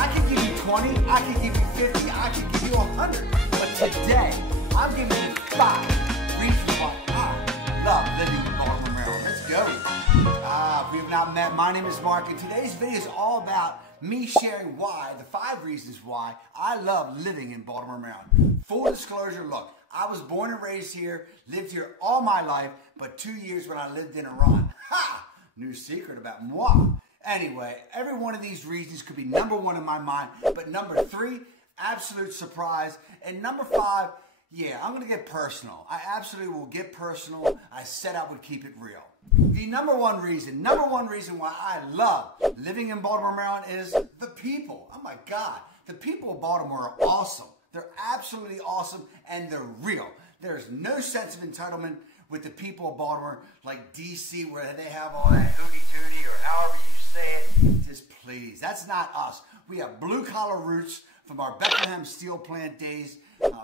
I can give you 20, I can give you 50, I can give you 100. But today, I'm giving you 5 reasons why I love living in Baltimore, Maryland. Let's go. If we have not met, my name is Mark, and today's video is all about me sharing why, the 5 reasons why I love living in Baltimore, Maryland. Full disclosure, look, I was born and raised here, lived here all my life, but 2 years when I lived in Iran. Ha! New secret about moi. Anyway, every one of these reasons could be number 1 in my mind, but number 3, absolute surprise, and number 5, yeah, I'm going to get personal. I absolutely will get personal. I said I would keep it real. The number one reason why I love living in Baltimore, Maryland is the people. Oh my God, the people of Baltimore are awesome. They're absolutely awesome and they're real. There's no sense of entitlement with the people of Baltimore like DC where they have all that hooty-tooty or however you say it. Just please, that's not us. We have blue-collar roots from our Bethlehem steel plant days.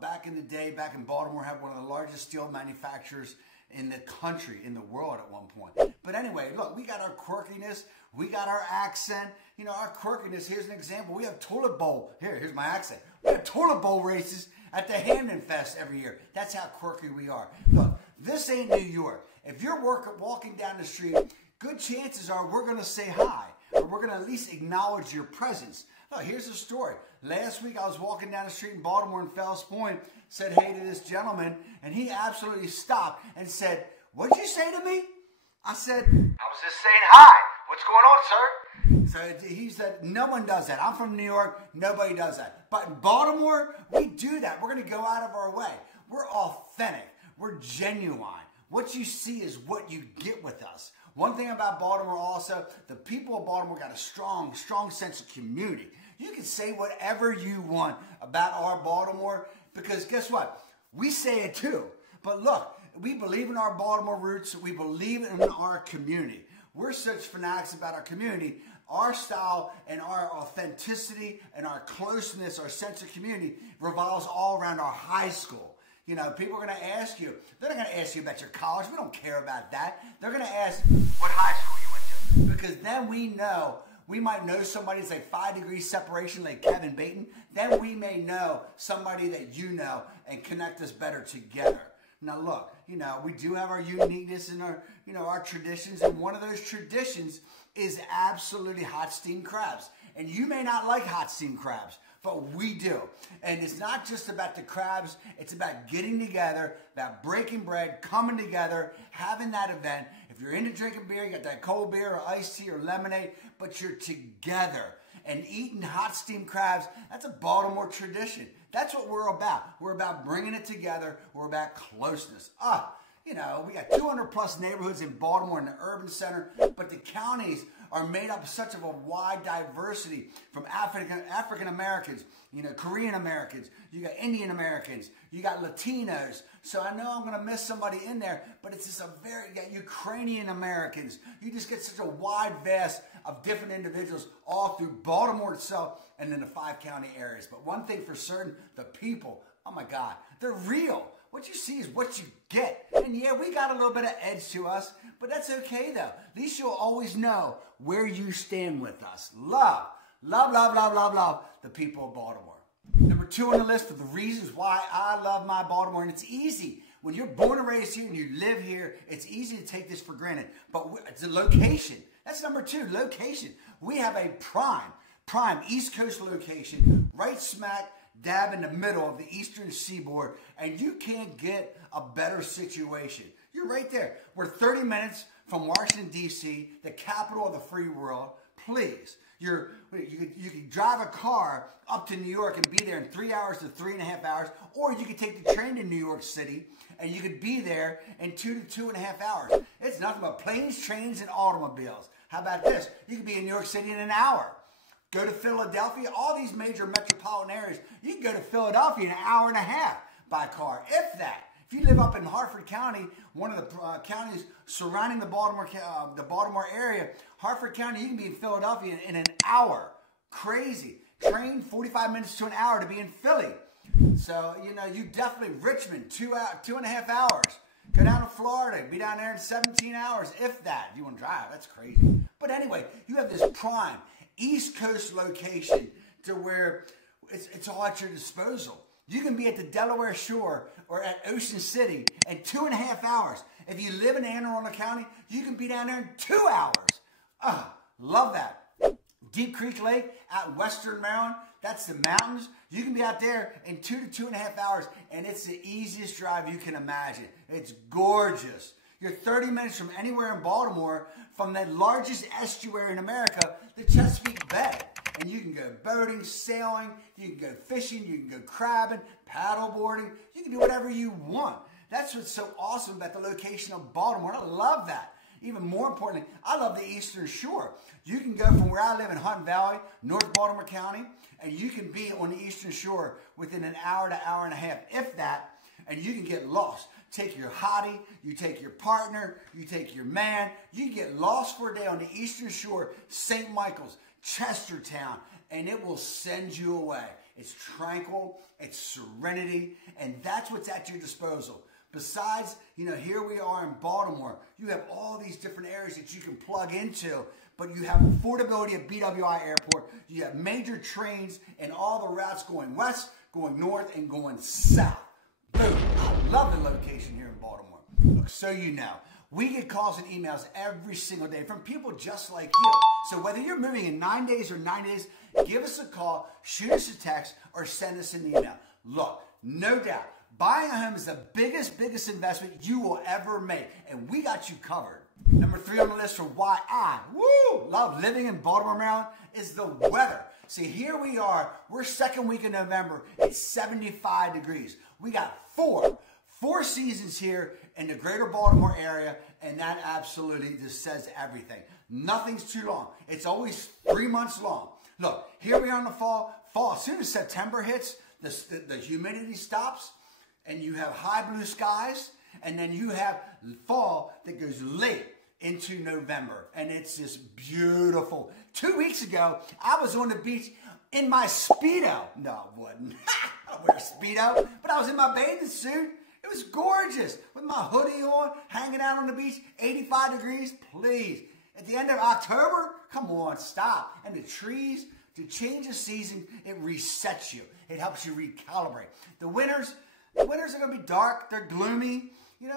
Back in the day, back in Baltimore, had one of the largest steel manufacturers in the country, in the world at one point. But anyway, look, we got our quirkiness, we got our accent, you know, our quirkiness. Here's an example. We have toilet bowl. Here's my accent. We have toilet bowl races at the Hamden Fest every year. That's how quirky we are. Look, this ain't New York. If you're walking down the street, good chances are we're going to say hi, or we're going to at least acknowledge your presence. Look, here's the story. Last week I was walking down the street in Baltimore in Fells Point, said hey to this gentleman, and he absolutely stopped and said, "What'd you say to me?" I said, "I was just saying hi. What's going on, sir?" So he said, "No one does that. I'm from New York. Nobody does that. But in Baltimore, we do that. We're going to go out of our way. We're authentic. We're genuine. What you see is what you get with us." One thing about Baltimore also, the people of Baltimore got a strong sense of community. You can say whatever you want about our Baltimore because guess what? We say it too. But look, we believe in our Baltimore roots. We believe in our community. We're such fanatics about our community. Our style and our authenticity and our closeness, our sense of community revolves all around our high school. You know, people are going to ask you, they're not going to ask you about your college. We don't care about that. They're going to ask what high school you went to. Because then we know, we might know somebody that's like 5 degrees separation like Kevin Baton. Then we may know somebody that you know and connect us better together. Now look, you know, we do have our uniqueness and our, you know, our traditions. And one of those traditions is absolutely hot steamed crabs. And you may not like hot steamed crabs, but we do. And it's not just about the crabs. It's about getting together, about breaking bread, coming together, having that event. If you're into drinking beer, you got that cold beer or iced tea or lemonade, but you're together. And eating hot steamed crabs, that's a Baltimore tradition. That's what we're about. We're about bringing it together. We're about closeness. You know, we got 200 plus neighborhoods in Baltimore in the urban center, but the counties are made up of such of a wide diversity from African Americans, you know, Korean Americans, you got Indian Americans, you got Latinos. So I know I'm going to miss somebody in there, but it's just you got Ukrainian Americans. You just get such a wide vast of different individuals all through Baltimore itself and in the 5 county areas. But one thing for certain, the people, oh my God, they're real. What you see is what you get. And yeah, we got a little bit of edge to us, but that's okay though. At least you'll always know where you stand with us. Love the people of Baltimore. Number 2 on the list of the reasons why I love my Baltimore, and it's easy. When you're born and raised here and you live here, it's easy to take this for granted. But it's a location. That's number 2, location. We have a prime East Coast location right smack dab in the middle of the eastern seaboard, and you can't get a better situation. You're right there. We're 30 minutes from Washington, D.C., the capital of the free world. Please, you can drive a car up to New York and be there in 3 hours to 3.5 hours, or you can take the train to New York City, and you could be there in 2 to 2.5 hours. It's nothing but planes, trains, and automobiles. How about this? You could be in New York City in an hour. Go to Philadelphia, all these major metropolitan areas. You can go to Philadelphia in an hour and a half by car, if that. If you live up in Harford County, one of the counties surrounding the Baltimore area, Harford County, you can be in Philadelphia in an hour. Crazy. Train 45 minutes to an hour to be in Philly. So, you know, you definitely, Richmond, 2.5 hours. Go down to Florida, be down there in 17 hours, if that. If you want to drive, that's crazy. But anyway, you have this prime East Coast location to where it's all at your disposal. You can be at the Delaware Shore or at Ocean City in 2.5 hours. If you live in Anne Arundel County, you can be down there in 2 hours. Love that. Deep Creek Lake out in Western Maryland, that's the mountains. You can be out there in 2 to 2.5 hours, and it's the easiest drive you can imagine. It's gorgeous. You're 30 minutes from anywhere in Baltimore, from the largest estuary in America, the Chesapeake Bay. And you can go boating, sailing, you can go fishing, you can go crabbing, paddle boarding. You can do whatever you want. That's what's so awesome about the location of Baltimore. I love that. Even more importantly, I love the Eastern Shore. You can go from where I live in Hunt Valley, North Baltimore County, and you can be on the Eastern Shore within an hour to hour and a half, if that, and you can get lost. Take your hottie, you take your partner, you take your man, you can get lost for a day on the Eastern Shore, St. Michael's, Chestertown, and it will send you away. It's tranquil, it's serenity, and that's what's at your disposal. Besides, here we are in Baltimore. You have all these different areas that you can plug into, but you have affordability at BWI Airport. You have major trains and all the routes going west, going north, and going south. Boom. I love the location here in Baltimore. Look, so you know, we get calls and emails every single day from people just like you. So whether you're moving in 9 days or 9 days, give us a call, shoot us a text, or send us an email. Look, no doubt, buying a home is the biggest investment you will ever make, and we got you covered. Number 3 on the list for why I love living in Baltimore, Maryland is the weather. See, here we are. We're second week in November. It's 75 degrees. We got four seasons here in the Greater Baltimore area, and that absolutely just says everything. Nothing's too long. It's always 3 months long. Look, here we are in the fall. As soon as September hits, the humidity stops, and you have high blue skies, and then you have fall that goes late into November, and it's just beautiful. 2 weeks ago, I was on the beach in my Speedo. No, I wouldn't. I don't wear a Speedo, but I was in my bathing suit. It was gorgeous with my hoodie on, hanging out on the beach, 85 degrees, please. At the end of October, come on, stop. And the trees, to change the season, it resets you. It helps you recalibrate. The winters are going to be dark, they're gloomy,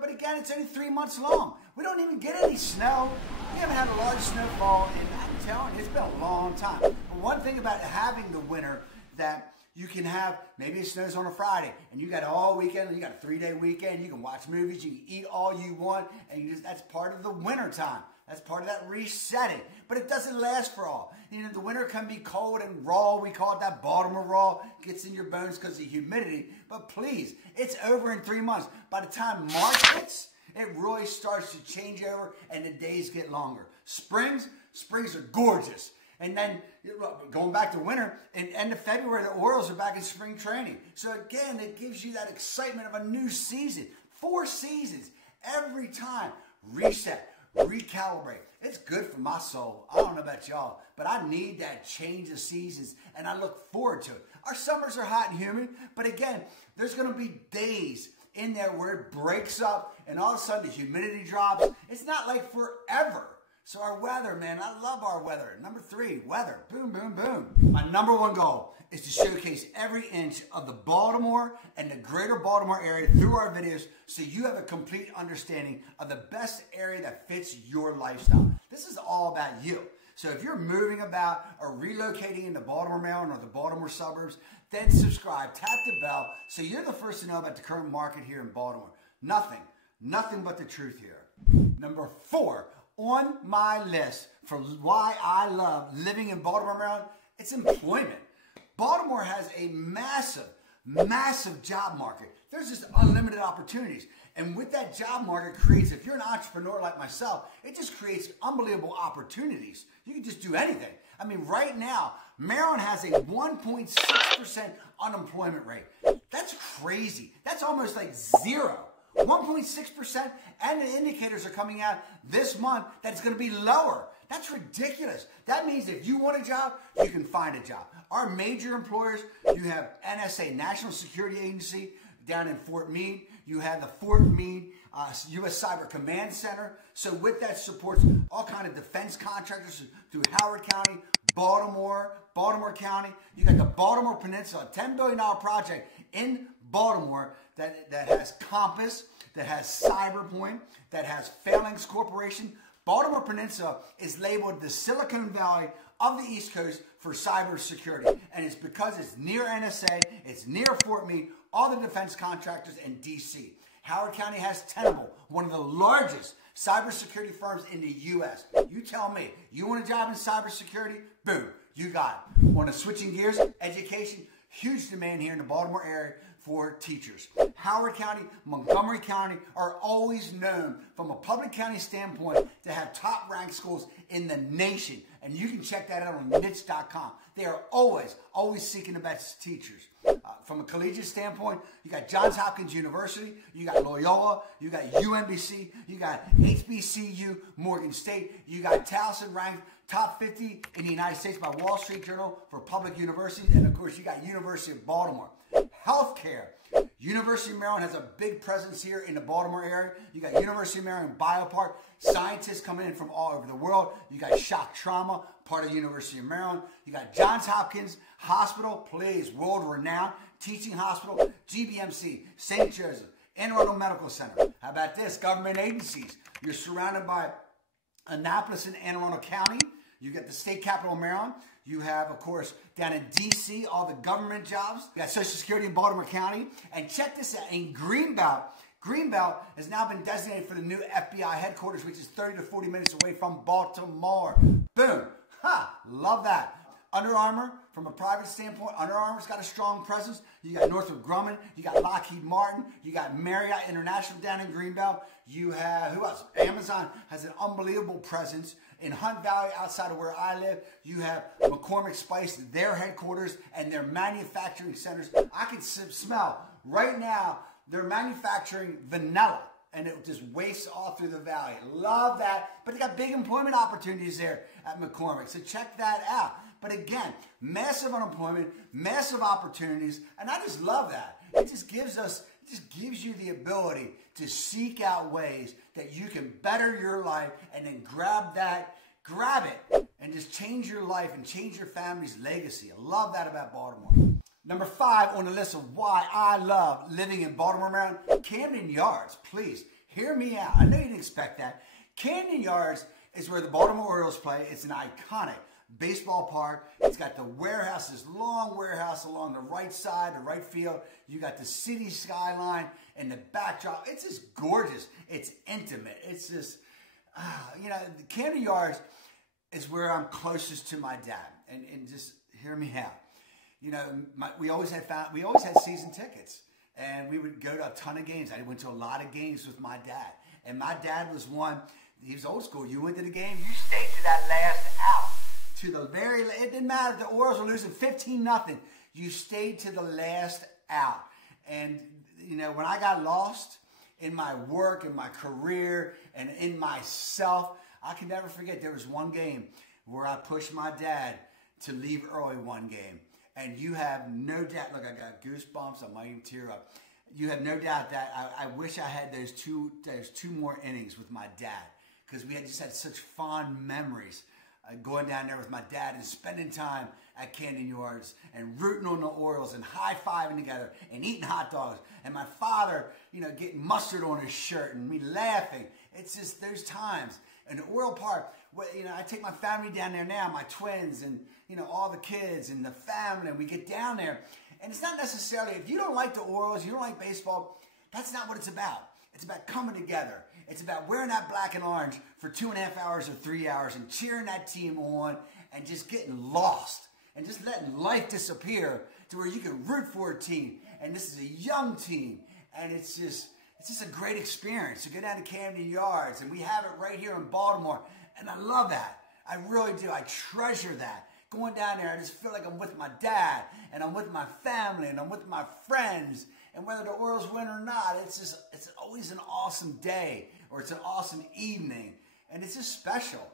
but again, it's only 3 months long. We don't even get any snow. We haven't had a large snowfall, and I'm telling you, it's been a long time. But one thing about having the winter that you can have, maybe it snows on a Friday, and you got all weekend, you got a 3-day weekend, you can watch movies, you can eat all you want, and that's part of the winter time. That's part of that resetting. But it doesn't last for all. The winter can be cold and raw. We call it that Baltimore raw. Gets in your bones because of the humidity. But please, it's over in 3 months. By the time March hits, it really starts to change over and the days get longer. Springs are gorgeous. And then going back to winter, in end of February, the Orioles are back in spring training. So again, it gives you that excitement of a new season. 4 seasons every time. Reset. Recalibrate. It's good for my soul. I don't know about y'all, but I need that change of seasons, and I look forward to it. Our summers are hot and humid, but again, there's going to be days in there where it breaks up, and all of a sudden the humidity drops. It's not like forever. So our weather, man, I love our weather. Number 3, weather. Boom, boom, boom. My number 1 goal is to showcase every inch of the Baltimore and the Greater Baltimore area through our videos so you have a complete understanding of the best area that fits your lifestyle. This is all about you. So if you're moving about or relocating into Baltimore, Maryland or the Baltimore suburbs, then subscribe, tap the bell so you're the first to know about the current market here in Baltimore. Nothing but the truth here. Number 4 on my list for why I love living in Baltimore, Maryland, it's employment. Baltimore has a massive job market. There's just unlimited opportunities. And with that job market creates, if you're an entrepreneur like myself, it just creates unbelievable opportunities. You can just do anything. I mean, right now, Maryland has a 1.6% unemployment rate. That's crazy. That's almost like zero. 1.6%, and the indicators are coming out this month that it's going to be lower. That's ridiculous. That means if you want a job, you can find a job. Our major employers, you have NSA, National Security Agency, down in Fort Meade. You have the Fort Meade U.S. Cyber Command Center. So with that supports all kind of defense contractors through Howard County, Baltimore, Baltimore County. You got the Baltimore Peninsula, a $10 billion project in Baltimore that has Compass, that has Cyberpoint, that has Phalanx Corporation. Baltimore Peninsula is labeled the Silicon Valley of the East Coast for cybersecurity. And it's because it's near NSA, it's near Fort Meade, all the defense contractors in D.C. Howard County has Tenable, one of the largest cybersecurity firms in the U.S. You tell me, you want a job in cybersecurity? Boom, you got it. Want to switching gears? Education, huge demand here in the Baltimore area for teachers. Howard County, Montgomery County are always known from a public county standpoint to have top ranked schools in the nation. And you can check that out on niche.com. They are always seeking the best teachers. From a collegiate standpoint, you got Johns Hopkins University, you got Loyola, you got UMBC, you got HBCU, Morgan State, you got Towson ranked top 50 in the United States by Wall Street Journal for public universities, and of course you got University of Baltimore. Healthcare. University of Maryland has a big presence here in the Baltimore area. You got University of Maryland Biopark. Scientists coming in from all over the world. You got shock trauma, part of the University of Maryland. You got Johns Hopkins Hospital, please, world-renowned teaching hospital. GBMC, St. Joseph, Anne Arundel Medical Center. How about this? Government agencies. You're surrounded by Annapolis and Anne Arundel County. You got the state capital of Maryland. You have, of course, down in D.C., all the government jobs. You got Social Security in Baltimore County. And check this out. In Greenbelt has now been designated for the new FBI headquarters, which is 30 to 40 minutes away from Baltimore. Boom. Ha! Love that. Under Armour, from a private standpoint, Under Armour's got a strong presence. You got Northrop Grumman. You got Lockheed Martin. You got Marriott International down in Greenbelt. You have, who else? Amazon has an unbelievable presence. In Hunt Valley, outside of where I live, you have McCormick Spice, their headquarters, and their manufacturing centers. I can smell right now, they're manufacturing vanilla, and it just wastes all through the valley. Love that. But they got big employment opportunities there at McCormick, so check that out. But again, massive unemployment, massive opportunities, and I just love that. It just gives you the ability to seek out ways that you can better your life and then grab it, and just change your life and change your family's legacy. I love that about Baltimore. Number 5 on the list of why I love living in Baltimore, Maryland, Camden Yards. Please, hear me out. I know you didn't expect that. Camden Yards is where the Baltimore Orioles play. It's an iconic baseball park. It's got the warehouse, this long warehouse along the right side, the right field. You got the city skyline and the backdrop. It's just gorgeous. It's intimate. It's just, the Camden Yards is where I'm closest to my dad. And just hear me out. We always had season tickets, and we would go to a ton of games. I went to a lot of games with my dad, and my dad was one. He was old school. You went to the game, you stayed to that last out. To the it didn't matter if the Orioles were losing 15-0. You stayed to the last out. And, when I got lost in my work, in my career, and in myself, I can never forget there was one game where I pushed my dad to leave early one game. And you have no doubt, look, I got goosebumps, I might even tear up. You have no doubt that I wish I had those two more innings with my dad, because we had just had such fond memories. Going down there with my dad and spending time at Camden Yards and rooting on the Orioles and high-fiving together and eating hot dogs. And my father, getting mustard on his shirt and me laughing. It's just those times. And the Oriole Park, I take my family down there now, my twins and, all the kids and the family, and we get down there. And it's not necessarily, if you don't like the Orioles, you don't like baseball, that's not what it's about. It's about coming together. It's about wearing that black and orange for 2.5 hours or 3 hours and cheering that team on and just getting lost and just letting life disappear to where you can root for a team. And this is a young team, and it's just a great experience to go down to Camden Yards, and we have it right here in Baltimore, and I love that. I really do. I treasure that. Going down there, I just feel like I'm with my dad, and I'm with my family, and I'm with my friends. And whether the Orioles win or not, it's always an awesome day, or it's an awesome evening, and it's just special.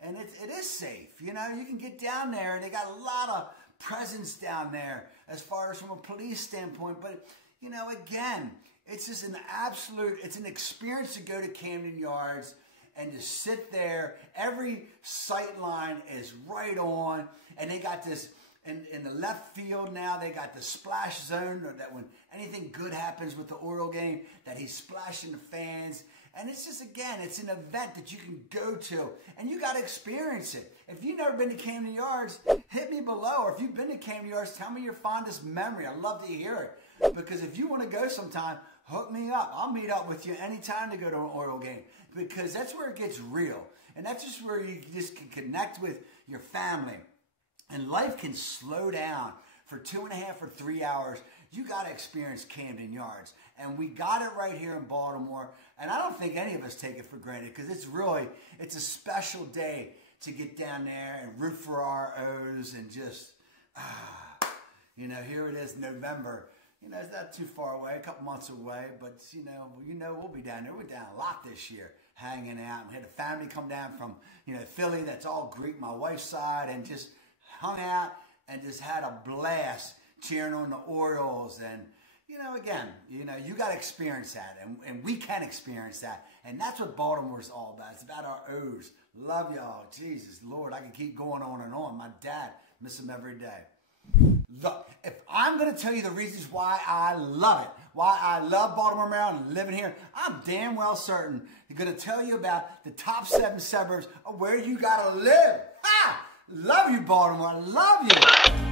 And it is safe. You can get down there, and they got a lot of presence down there as far as from a police standpoint. But, again, it's just it's an experience to go to Camden Yards and just sit there. Every sight line is right on, and they got this in the left field now. They got the splash zone, or that when anything good happens with the Oriole game, that he's splashing the fans. And it's just, again, it's an event that you can go to, and you got to experience it. If you've never been to Camden Yards, hit me below. Or if you've been to Camden Yards, tell me your fondest memory. I'd love to hear it. Because if you want to go sometime, hook me up. I'll meet up with you anytime to go to an Oriole game, because that's where it gets real. And that's just where you just can connect with your family. And life can slow down for 2.5 or 3 hours. You got to experience Camden Yards. And we got it right here in Baltimore. And I don't think any of us take it for granted, because it's a special day to get down there and root for our O's and just, here it is, November. It's not too far away, a couple months away, but we'll be down there. We're down a lot this year, hanging out. We had a family come down from, Philly, that's all Greek, my wife's side, and just hung out and just had a blast cheering on the Orioles. And, again, you got to experience that, and we can experience that. And that's what Baltimore's all about. It's about our O's. Love y'all. Jesus, Lord, I can keep going on and on. My dad, miss him every day. Look, if I'm going to tell you the reasons why I love it, why I love Baltimore, Maryland, and living here, I'm damn well certain I'm going to tell you about the top 7 suburbs of where you got to live. Ha! Love you, Baltimore. I love you.